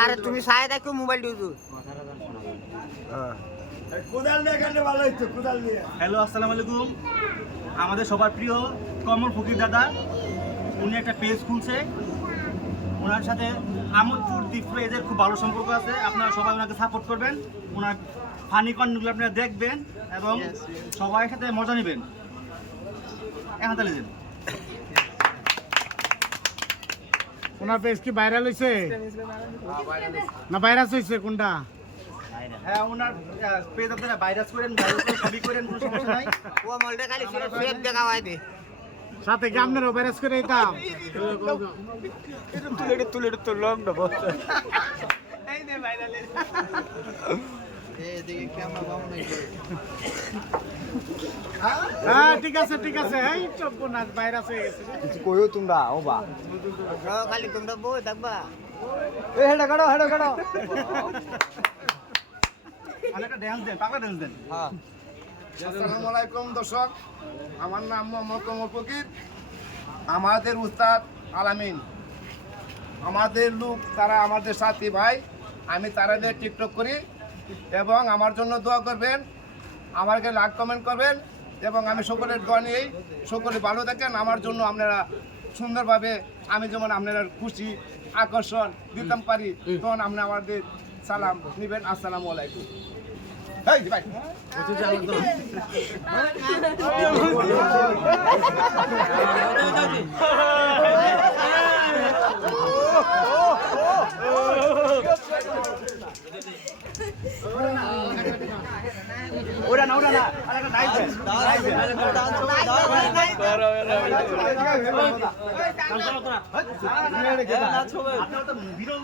আরে তুমি সাই দেখো মোবাইল দিও হ্যালো, আসসালামু আলাইকুম। আমাদের সবার প্রিয় কমল ফকির দাদা, উনি একটা পেজ খুলছে। ওনার সাথে আমোদপুর দ্বীপের খুব ভালো সম্পর্ক আছে। আপনারা সবাই ওনাকে সাপোর্ট করবেন, ওনার ফানি কন্টেন্টগুলো আপনারা দেখবেন এবং সবাই সাথে মজা নেবেন। এখন তাহলে দিন। ওনার পেজ কি ভাইরাল হইছে না ভাইরাস হইছে কোনটা? হ্যাঁ, ওনার পেজ আপনারা ভাইরাস করেন, সবই করেন, কোনো সমস্যা নাই। ও মলটা খালি ফেক দেখাওয়াই দে সাথে কি আপনারও ভাইরাস করে দিতাম? তুলে লং দেবো এই দে ভাইরাল এই দিকে ক্যামেরা বামু নাই হ্যাঁ ঠিক আছে এই চপ্পু না ভাইরাস হয়ে গেছে। কিছু কইও তোমরা ও বা খালি তোমরা বই দেখবা এ হেডা কাটো আর একটা ড্যান্স দেন, পাগলা ড্যান্স দেন। হ্যাঁ। আসসালামু আলাইকুম দর্শক, আমার নাম মোহাম্মদ কমল ফকির। আমাদের উস্তাদ আলামিন, আমাদের লোক, তারা আমাদের সাথী ভাই। আমি তারা নিয়ে টিকটক করি এবং আমার জন্য দোয়া করবেন, আমাকে লাইক কমেন্ট করবেন এবং আমি সকলের দোয়া নিয়েই সকলে ভালো থাকেন। আমার জন্য আপনারা সুন্দরভাবে, আমি যেমন আপনারা খুশি আকর্ষণ দিতাম পারি, তখন আপনি আমাদের সালাম নেবেন। আসসালামু আলাইকুম। এই ভাই ওরা না, আর একটা ডাইভ দেন, ডাইভ দেন। আপনারা তো ভিডিও